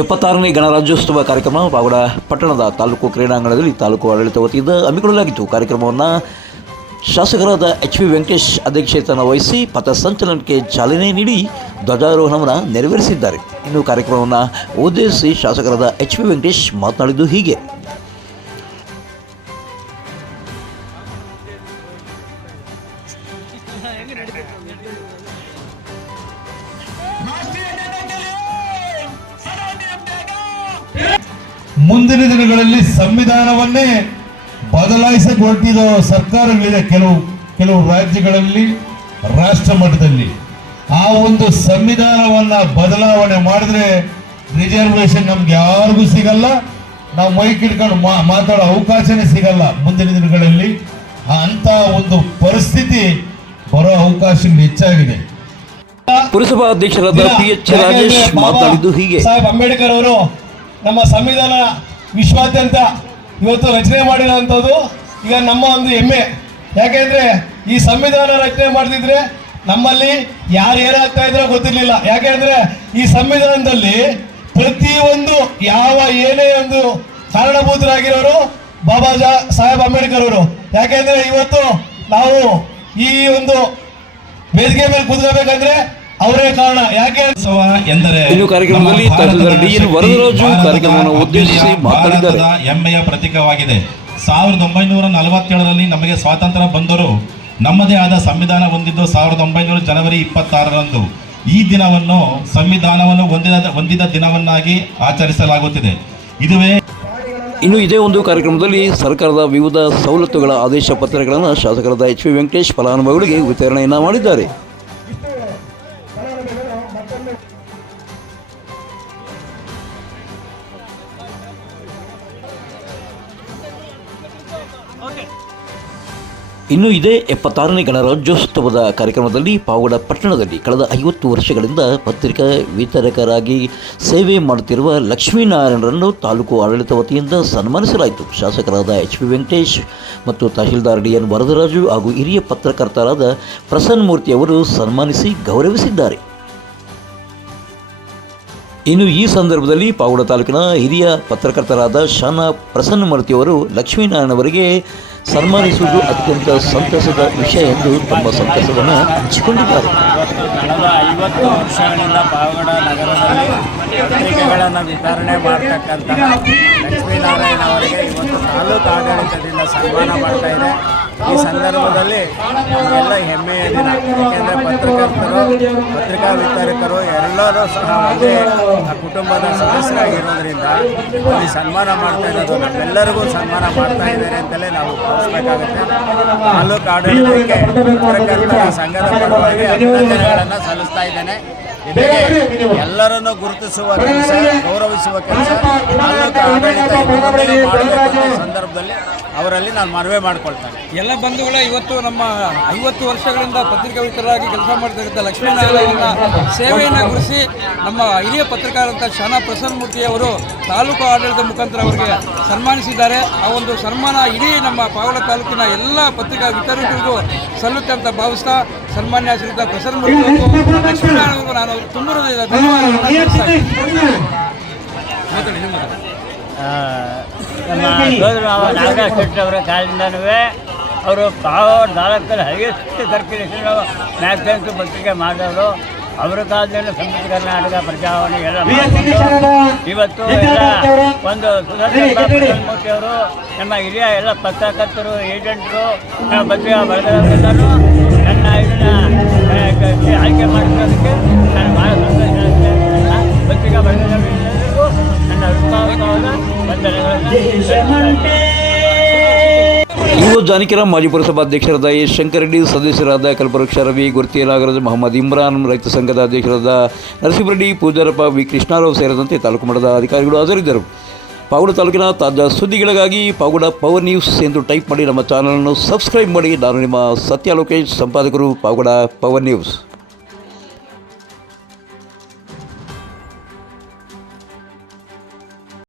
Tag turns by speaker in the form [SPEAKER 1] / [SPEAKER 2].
[SPEAKER 1] ಎಪ್ಪತ್ತಾರನೇ ಗಣರಾಜ್ಯೋತ್ಸವ ಕಾರ್ಯಕ್ರಮ ಪಾವಗಡ ಪಟ್ಟಣದ ತಾಲೂಕು ಕ್ರೀಡಾಂಗಣದಲ್ಲಿ ತಾಲೂಕು ಆಡಳಿತ ವತಿಯಿಂದ ಹಮ್ಮಿಕೊಳ್ಳಲಾಗಿತ್ತು. ಕಾರ್ಯಕ್ರಮವನ್ನು ಶಾಸಕರಾದ ಎಚ್ ಪಿ ವೆಂಕಟೇಶ್ ಅಧ್ಯಕ್ಷತೆಯನ್ನು ವಹಿಸಿ ಪಥಸಂಚಲನಕ್ಕೆ ಚಾಲನೆ ನೀಡಿ ಧ್ವಜಾರೋಹಣವನ್ನು ನೆರವೇರಿಸಿದ್ದಾರೆ. ಇನ್ನು ಕಾರ್ಯಕ್ರಮವನ್ನು ಉದ್ದೇಶಿಸಿ ಶಾಸಕರಾದ ಎಚ್ ಪಿ ವೆಂಕಟೇಶ್ ಮಾತನಾಡಿದ್ದು ಹೀಗೆ.
[SPEAKER 2] ಮುಂದಿನ ದಿನಗಳಲ್ಲಿ ಸಂವಿಧಾನವನ್ನೇ ಬದಲಾಯಿಸಕ್ಕೆ ಹೊರಟಿರೋ ಸರ್ಕಾರಗಳಿದೆ ಕೆಲವು ಕೆಲವು ರಾಜ್ಯಗಳಲ್ಲಿ ರಾಷ್ಟ್ರ ಮಟ್ಟದಲ್ಲಿ. ಆ ಒಂದು ಸಂವಿಧಾನವನ್ನ ಬದಲಾವಣೆ ಮಾಡಿದ್ರೆ ರಿಸರ್ವೇಶನ್ ನಮ್ಗೆ ಯಾರಿಗೂ ಸಿಗಲ್ಲ. ನಾವು ಮೈಕ್ ಹಿಡ್ಕೊಂಡು ಮಾ ಮಾತಾಡೋ ಅವಕಾಶನೇ ಸಿಗಲ್ಲ ಮುಂದಿನ ದಿನಗಳಲ್ಲಿ. ಅಂತ ಒಂದು ಪರಿಸ್ಥಿತಿ ಬರೋ ಅವಕಾಶ ಹೆಚ್ಚಾಗಿದೆ.
[SPEAKER 1] ಪುರಸಭಾ ಅಧ್ಯಕ್ಷರಾದ ಪಿ ಎಚ್ ರಾಜೇಶ್ ಮಾತಾಡಿದ್ದು ಹೀಗೆ.
[SPEAKER 3] ಸಾಹೇಬ್ ಅಂಬೇಡ್ಕರ್ ಅವರು ನಮ್ಮ ಸಂವಿಧಾನ ವಿಶ್ವಾದ್ಯಂತ ಇವತ್ತು ರಚನೆ ಮಾಡಿರೋಂಥದ್ದು ಈಗ ನಮ್ಮ ಒಂದು ಹೆಮ್ಮೆ. ಯಾಕೆಂದ್ರೆ ಈ ಸಂವಿಧಾನ ರಚನೆ ಮಾಡ್ತಿದ್ರೆ ನಮ್ಮಲ್ಲಿ ಯಾರು ಏನಾಗ್ತಾ ಇದ್ರೋ ಗೊತ್ತಿರಲಿಲ್ಲ. ಯಾಕೆಂದ್ರೆ ಈ ಸಂವಿಧಾನದಲ್ಲಿ ಪ್ರತಿಯೊಂದು ಯಾವ ಏನೇ ಒಂದು ಕಾರಣಭೂತರಾಗಿರೋರು ಬಾಬಾ ಜಾ ಸಾಹೇಬ್ ಅಂಬೇಡ್ಕರ್ ಅವರು ಯಾಕೆಂದ್ರೆ ಇವತ್ತು ನಾವು ಈ ಒಂದು ವೇದಿಕೆ ಮೇಲೆ ಕೂತ್ಕೋಬೇಕಂದ್ರೆ ಅವರೇ ಕಾರಣ. ಯಾಕೆ?
[SPEAKER 4] ಎಂದರೆ
[SPEAKER 1] ಇನ್ನು ಕಾರ್ಯಕ್ರಮದಲ್ಲಿ
[SPEAKER 4] ನಮ್ಮ ಭಾರತದ
[SPEAKER 1] ತಹಸೀಲ್ದಾರ್ ಡಿ ಎನ್
[SPEAKER 4] ಶಕ್ತಿ,
[SPEAKER 1] ವರದರಾಜು ಕಾರ್ಯಕ್ರಮವನ್ನು ಉದ್ದೇಶಿಸಿ ಮಾತನಾಡಿದ್ದಾರೆ.
[SPEAKER 4] ಹೆಮ್ಮೆಯ ಪ್ರತೀಕವಾಗಿದೆ. ಸಾವಿರದ ಒಂಬೈನೂರ ನಲವತ್ತೇಳರಲ್ಲಿ ನಮಗೆ ಸ್ವಾತಂತ್ರ್ಯ ಬಂದರೂ ನಮ್ಮದೇ ಆದ ಸಂವಿಧಾನ ಹೊಂದಿದ್ದು ಸಾವಿರದ ಒಂಬೈನೂರ ಜನವರಿ ಇಪ್ಪತ್ತಾರರಂದು. ಈ ದಿನವನ್ನು ಸಂವಿಧಾನವನ್ನು ಹೊಂದಿದ ಹೊಂದಿದ ದಿನವನ್ನಾಗಿ ಆಚರಿಸಲಾಗುತ್ತಿದೆ. ಇದುವೇ
[SPEAKER 1] ಇನ್ನು ಇದೇ ಒಂದು ಕಾರ್ಯಕ್ರಮದಲ್ಲಿ ಸರ್ಕಾರದ ವಿವಿಧ ಸವಲತ್ತುಗಳ ಆದೇಶ ಪತ್ರಗಳನ್ನು ಶಾಸಕರಾದ ಎಚ್ ವಿ ವೆಂಕಟೇಶ್ ಫಲಾನುಭವಿಗಳಿಗೆ ವಿತರಣೆಯನ್ನು ಮಾಡಿದ್ದಾರೆ. ಇನ್ನು ಇದೇ ಎಪ್ಪತ್ತಾರನೇ ಗಣರಾಜ್ಯೋತ್ಸವದ ಕಾರ್ಯಕ್ರಮದಲ್ಲಿ ಪಾವಗಡ ಪಟ್ಟಣದಲ್ಲಿ ಕಳೆದ ಐವತ್ತು ವರ್ಷಗಳಿಂದ ಪತ್ರಿಕಾ ವಿತರಕರಾಗಿ ಸೇವೆ ಮಾಡುತ್ತಿರುವ ಲಕ್ಷ್ಮೀನಾರಾಯಣರನ್ನು ತಾಲೂಕು ಆಡಳಿತ ವತಿಯಿಂದ ಸನ್ಮಾನಿಸಲಾಯಿತು. ಶಾಸಕರಾದ ಎಚ್ ಪಿ ವೆಂಕಟೇಶ್ ಮತ್ತು ತಹಶೀಲ್ದಾರ್ ಡಿ ಎನ್ ವರದರಾಜು ಹಾಗೂ ಹಿರಿಯ ಪತ್ರಕರ್ತರಾದ ಪ್ರಸನ್ನಮೂರ್ತಿ ಅವರು ಸನ್ಮಾನಿಸಿ ಗೌರವಿಸಿದ್ದಾರೆ. ಇನ್ನು ಈ ಸಂದರ್ಭದಲ್ಲಿ ಪಾವಗಡ ತಾಲೂಕಿನ ಹಿರಿಯ ಪತ್ರಕರ್ತರಾದ ಶಾನಾ ಪ್ರಸನ್ನಮೂರ್ತಿಯವರು ಲಕ್ಷ್ಮೀನಾರಾಯಣ ಅವರಿಗೆ ಸನ್ಮಾನಿಸುವುದು ಅತ್ಯಂತ ಸಂತಸದ ವಿಷಯ ಎಂದು ತಮ್ಮ ಸಂತಸವನ್ನು ಹಂಚಿಕೊಂಡಿದ್ದಾರೆ.
[SPEAKER 5] ಕಳೆದ ಐವತ್ತು ವರ್ಷಗಳಿಂದ ಪಾವಗಡ ನಗರದಲ್ಲಿ ಪತ್ರಿಕೆಗಳನ್ನು ವಿತರಣೆ ಮಾಡ್ತಕ್ಕಂತಹ ಲಕ್ಷ್ಮೀನಾರಾಯಣ ಅವರಿಗೆ ಇವತ್ತು ತಾಲೂಕು ಆಡಳಿತದಿಂದ ಸನ್ಮಾನ ಮಾಡ್ತಾ ಇದೆ. ಈ ಸಂದರ್ಭದಲ್ಲಿ ನಮಗೆಲ್ಲ ಹೆಮ್ಮೆಯ ದಿನ. ಏಕೆಂದರೆ ಪತ್ರಕರ್ತರು, ಪತ್ರಿಕಾ ವಿತರಕರು ಎಲ್ಲರೂ ಸಹ ಒಂದೇ ಕುಟುಂಬದ ಸದಸ್ಯರಾಗಿರೋದ್ರಿಂದ ಈ ಸನ್ಮಾನ ಮಾಡ್ತಾ ಇರೋದು, ನಮ್ಮೆಲ್ಲರಿಗೂ ಸನ್ಮಾನ ಮಾಡ್ತಾ ಇದ್ದಾರೆ ಅಂತಲೇ ನಾವು ಭಾವಿಸ್ಬೇಕಾಗುತ್ತೆ. ತಾಲೂಕು ಆಡಳಿತಕ್ಕೆ ಪತ್ರಕರ್ತರ ಸಂಘದ ಪರವಾಗಿ ಅಭಿನಂದನೆಗಳನ್ನು ಸಲ್ಲಿಸ್ತಾ ಇದ್ದೇನೆ. ಎಲ್ಲರನ್ನು ಗುರುತಿಸುವ ಕೆಲಸ, ಗೌರವಿಸುವ ಕೆಲಸ ತಾಲೂಕು ಆಡಳಿತ ಸಂದರ್ಭದಲ್ಲಿ ಅವರಲ್ಲಿ ನಾನು ಮನವಿ ಮಾಡ್ಕೊಳ್ತೇನೆ.
[SPEAKER 6] ಎಲ್ಲ ಬಂಧುಗಳ ಇವತ್ತು ನಮ್ಮ ಐವತ್ತು ವರ್ಷಗಳಿಂದ ಪತ್ರಿಕಾ ವಿತರರಾಗಿ ಕೆಲಸ ಮಾಡ್ತಕ್ಕಂಥ ಲಕ್ಷ್ಮೀನಾರಾಯಣನ ಸೇವೆಯನ್ನು ಗುರುಸಿ ನಮ್ಮ ಹಿರಿಯ ಪತ್ರಕಾರಂತ ಶಾನಾ ಪ್ರಸನ್ನಮೂರ್ತಿ ಅವರು ತಾಲೂಕು ಆಡಳಿತ ಮುಖಾಂತರ ಅವರಿಗೆ ಸನ್ಮಾನಿಸಿದ್ದಾರೆ. ಆ ಒಂದು ಸನ್ಮಾನ ಇಡೀ ನಮ್ಮ ಪಾವಳ ತಾಲೂಕಿನ ಎಲ್ಲ ಪತ್ರಿಕಾ ವಿತರಕರಿಗೂ ಸಲ್ಲುತ್ತೆ ಅಂತ ಭಾವಿಸ್ತಾ ಸನ್ಮಾನ್ಯ ಶ್ರೀತ ಪ್ರಸನ್ನಮೂರ್ತಿ ಮೂರ್ತಿ ಲಕ್ಷ್ಮೀನಾರಾಯಣ ನಾನು ತುಂಬ ಹೃದಯದ
[SPEAKER 5] ನಮ್ಮ ಸೋದರ ನಾಗರಾಜ್ ಶೆಟ್ಟಿ ಅವರ ಕಾಲದಿಂದನೂ ಅವರು ಪಾವ ತಾಲೂಕಲ್ಲಿ ಹೈಯೆಸ್ಟ್ ಸರ್ಕ್ಯುಲೇಷನ್ ಮ್ಯಾಗ್ಝಿನ್ಸ್ ಪತ್ರಿಕೆ ಮಾಡಿದವರು. ಅವರ ಕಾಲದಲ್ಲಿ ಸಂಯುಕ್ತ ಕರ್ನಾಟಕ ಪ್ರಜಾವಾಣಿ ಎಲ್ಲ ಇವತ್ತು ಎಲ್ಲ ಒಂದು ಸುಧಾಕರ್ ಅವರು ನಮ್ಮ ಹಿರಿಯ ಎಲ್ಲ ಪತ್ರಕರ್ತರು ಏಜೆಂಟರು ನಮ್ಮ ಪತ್ರಿಕಾ ಬಳಗದವರೆಲ್ಲರೂ ನನ್ನ ಇದನ್ನ ಆಯ್ಕೆ ಮಾಡಿರೋದಕ್ಕೆ ನಾನು ಭಾಳ ಸಂತೋಷ ಪತ್ರಿಕಾ ಬಳಗದವರೆಲ್ಲರಿಗೂ ನನ್ನ ಹೃತ್ಪೂರ್ವಕವಾದ ವಂದನೆಗಳನ್ನು
[SPEAKER 1] ಯುವ ಜಾನಕಿರ ಮಾಜಿ ಪುರಸಭಾಧ್ಯಕ್ಷರಾದ ಎಸ್ ಶಂಕರರೆಡ್ಡಿ, ಸದಸ್ಯರಾದ ಕಲ್ಪವೃಕ್ಷ ರವಿ ಗುರ್ತಿ ನಾಗರಾಜ್ ಮೊಹಮ್ಮದ್ ಇಮ್ರಾನ್, ರೈತ ಸಂಘದ ಅಧ್ಯಕ್ಷರಾದ ನರಸಿಂಹರೆಡ್ಡಿ, ಪೂಜಾರಪ್ಪ ವಿ. ಕೃಷ್ಣಾರಾವ್ ಸೇರಿದಂತೆ ತಾಲೂಕು ಮಟ್ಟದ ಅಧಿಕಾರಿಗಳು ಹಾಜರಿದ್ದರು. ಪಾವಗಡ ತಾಲೂಕಿನ ತಾಜಾ ಸುದ್ದಿಗಳಿಗಾಗಿ ಪಾವಗಡ ಪವರ್ ನ್ಯೂಸ್ ಎಂದು ಟೈಪ್ ಮಾಡಿ ನಮ್ಮ ಚಾನಲನ್ನು ಸಬ್ಸ್ಕ್ರೈಬ್ ಮಾಡಿ. ನಾನು ನಿಮ್ಮ ಸತ್ಯ ಲೋಕೇಶ್, ಸಂಪಾದಕರು ಪಾವಗಡ ಪವರ್ ನ್ಯೂಸ್.